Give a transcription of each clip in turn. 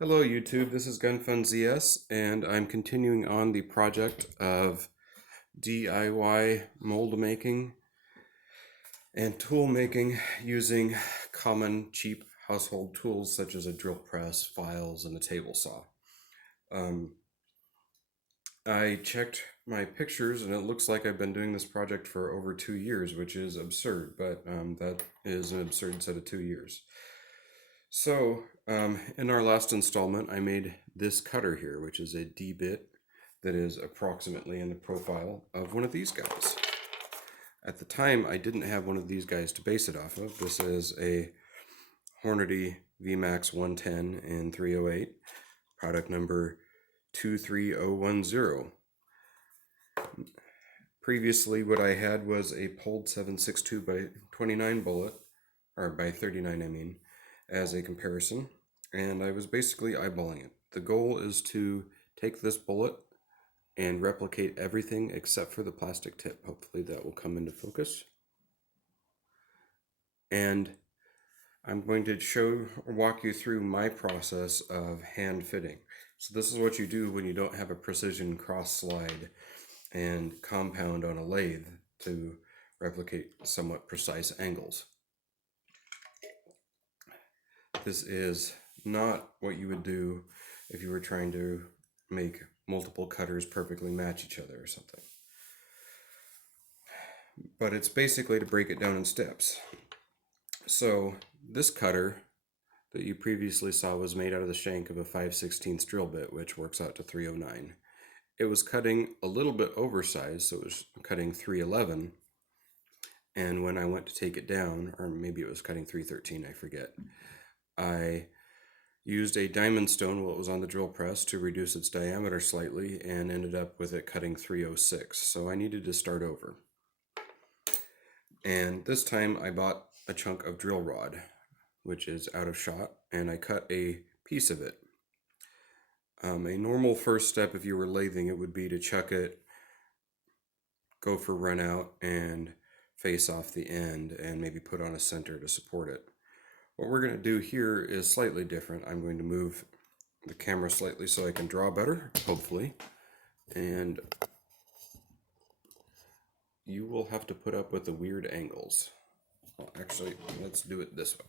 Hello YouTube, this is GunFunZS and I'm continuing on the project of DIY mold making and tool making using common cheap household tools such as a drill press, files, and a table saw. I checked my pictures and it looks like I've been doing this project for over 2 years, which is absurd, but that is an absurd set of 2 years. So, in our last installment, I made this cutter here, which is a D-bit that is approximately in the profile of one of these guys. At the time, I didn't have one of these guys to base it off of. This is a Hornady VMAX 110 in 308, product number 23010. Previously, what I had was a Pold 7.62 by 29 bullet, or by 39 I mean, as a comparison, and I was basically eyeballing it. The goal is to take this bullet and replicate everything except for the plastic tip. Hopefully that will come into focus. And I'm going to walk you through my process of hand fitting. So this is what you do when you don't have a precision cross slide and compound on a lathe to replicate somewhat precise angles. This is not what you would do if you were trying to make multiple cutters perfectly match each other or something. But it's basically to break it down in steps. So this cutter that you previously saw was made out of the shank of a 5/16 drill bit, which works out to 309. It was cutting a little bit oversized, so it was cutting 311. And when I went to take it down, or maybe it was cutting 313, I forget, I used a diamond stone while it was on the drill press to reduce its diameter slightly and ended up with it cutting 306. So I needed to start over. And this time I bought a chunk of drill rod, which is out of shot, and I cut a piece of it. A normal first step if you were lathing it would be to chuck it, go for run out, and face off the end and maybe put on a center to support it. What we're going to do here is slightly different. I'm going to move the camera slightly so I can draw better, hopefully. And you will have to put up with the weird angles. Well, actually, let's do it this way.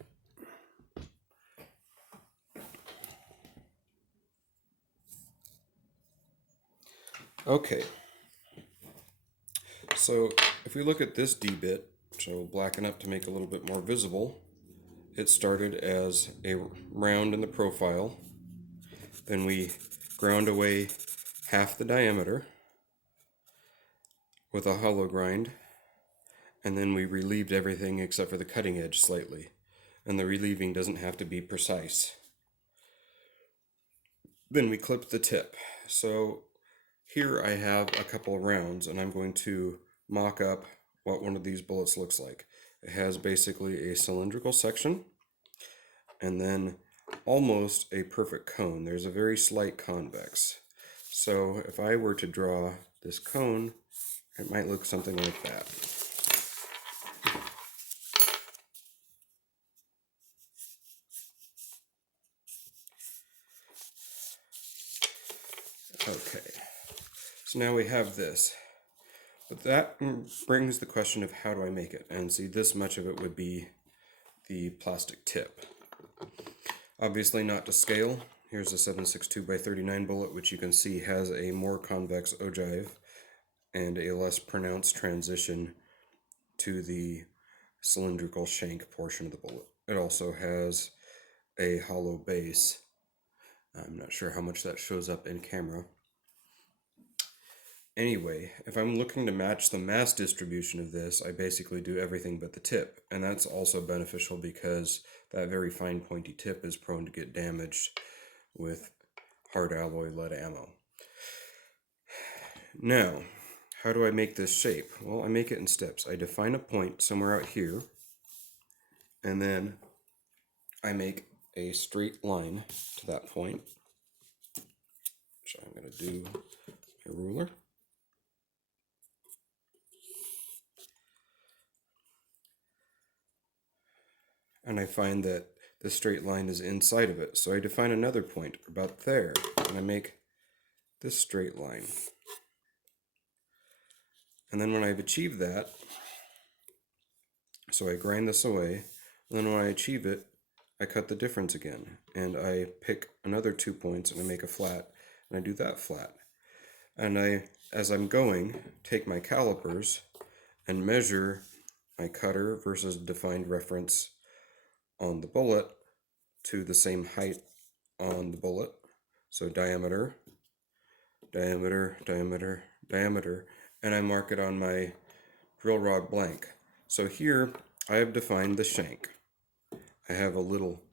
Okay. So if we look at this D-bit, which I will blacken up to make a little bit more visible, it started as a round in the profile. Then we ground away half the diameter with a hollow grind, and then we relieved everything except for the cutting edge slightly. And the relieving doesn't have to be precise. Then we clipped the tip. So here I have a couple of rounds, and I'm going to mock up what one of these bullets looks like. It has basically a cylindrical section and then almost a perfect cone. There's a very slight convex. So if I were to draw this cone, it might look something like that. Okay, so now we have this. But that brings the question of how do I make it? And see, this much of it would be the plastic tip. Obviously not to scale. Here's a 7.62 by 39 bullet, which you can see has a more convex ogive and a less pronounced transition to the cylindrical shank portion of the bullet. It also has a hollow base. I'm not sure how much that shows up in camera. Anyway, if I'm looking to match the mass distribution of this, I basically do everything but the tip. And that's also beneficial because that very fine pointy tip is prone to get damaged with hard alloy lead ammo. Now, how do I make this shape? Well, I make it in steps. I define a point somewhere out here, and then I make a straight line to that point, which I'm going to do a ruler. And I find that the straight line is inside of it. So I define another point about there, and I make this straight line. And then when I've achieved that, so I grind this away, and then when I achieve it, I cut the difference again, and I pick another 2 points and I make a flat, and I do that flat. And I, as I'm going, take my calipers and measure my cutter versus defined reference on the bullet to the same height on the bullet. So diameter, diameter, diameter, diameter, and I mark it on my drill rod blank. So here I have defined the shank. I have a little,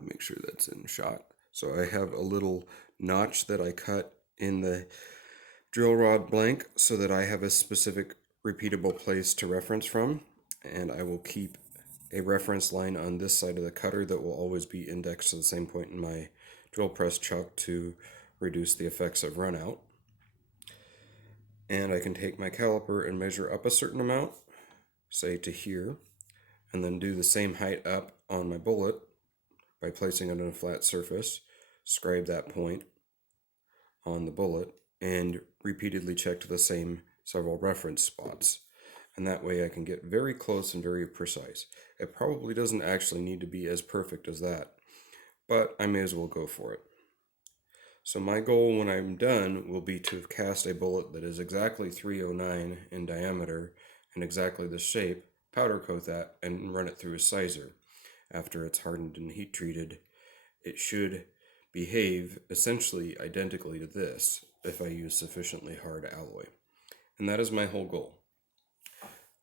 make sure that's in shot. So I have a little notch that I cut in the drill rod blank so that I have a specific repeatable place to reference from, and I will keep a reference line on this side of the cutter that will always be indexed to the same point in my drill press chuck to reduce the effects of run out. And I can take my caliper and measure up a certain amount, say to here, and then do the same height up on my bullet by placing it on a flat surface, scribe that point on the bullet, and repeatedly check to the same several reference spots. And that way I can get very close and very precise. It probably doesn't actually need to be as perfect as that, but I may as well go for it. So my goal when I'm done will be to cast a bullet that is exactly 309 in diameter and exactly the shape, powder coat that, and run it through a sizer. After it's hardened and heat treated, it should behave essentially identically to this if I use sufficiently hard alloy. And that is my whole goal.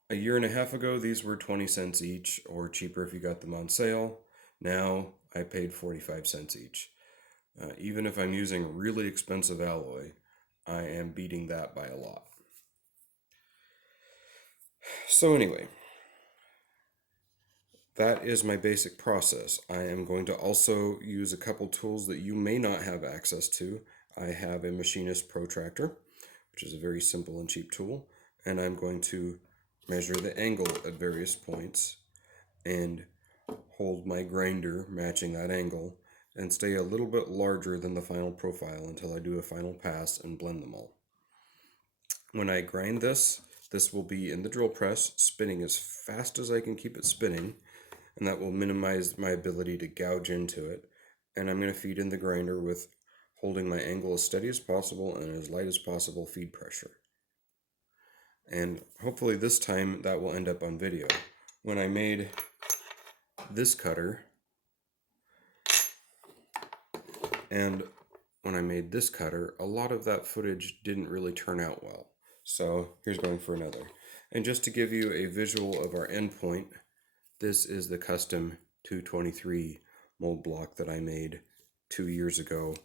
A year and a half ago, these were 20 cents each, or cheaper if you got them on sale. Now I paid 45 cents each. Even if I'm using really expensive alloy, I am beating that by a lot. So anyway, that is my basic process. I am going to also use a couple tools that you may not have access to. I have a Machinist protractor, which is a very simple and cheap tool, and I'm going to measure the angle at various points and hold my grinder matching that angle and stay a little bit larger than the final profile until I do a final pass and blend them all. When I grind this will be in the drill press spinning as fast as I can keep it spinning, and that will minimize my ability to gouge into it. And I'm going to feed in the grinder with holding my angle as steady as possible and as light as possible feed pressure. And hopefully this time that will end up on video. When I made this cutter, and when I made this cutter, a lot of that footage didn't really turn out well. So here's going for another. And just to give you a visual of our endpoint, this is the custom 223 mold block that I made 2 years ago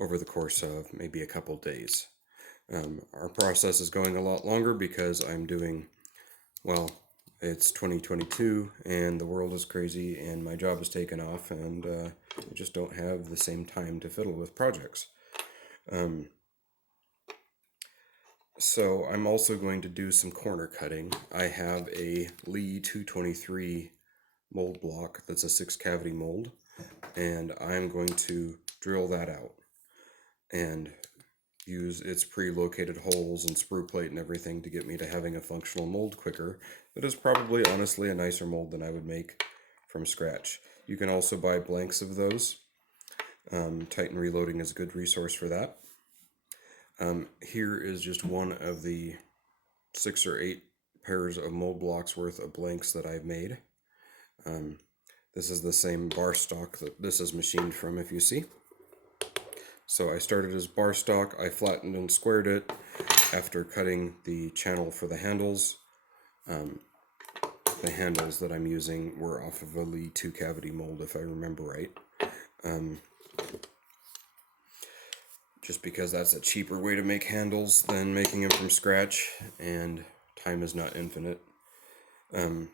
over the course of maybe a couple days. Our process is going a lot longer because I'm doing, well, it's 2022 and the world is crazy and my job is taken off and I just don't have the same time to fiddle with projects. So I'm also going to do some corner cutting. I have a Lee 223 mold block that's a 6 cavity mold, and I'm going to drill that out and use its pre-located holes and sprue plate and everything to get me to having a functional mold quicker. That is probably honestly a nicer mold than I would make from scratch. You can also buy blanks of those. Titan Reloading is a good resource for that. Here is just one of the 6 or 8 pairs of mold blocks worth of blanks that I've made. This is the same bar stock that this is machined from, if you see. So I started as bar stock, I flattened and squared it after cutting the channel for the handles. The handles that I'm using were off of a Lee 2 cavity mold, if I remember right. Just because that's a cheaper way to make handles than making them from scratch, and time is not infinite. The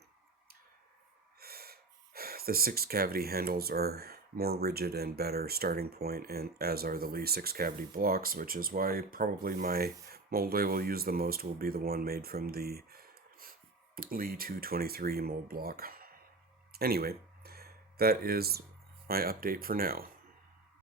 6 cavity handles are more rigid and better starting point, and as are the Lee 6 cavity blocks, which is why probably my mold I will use the most will be the one made from the Lee 223 mold block. Anyway, that is my update for now.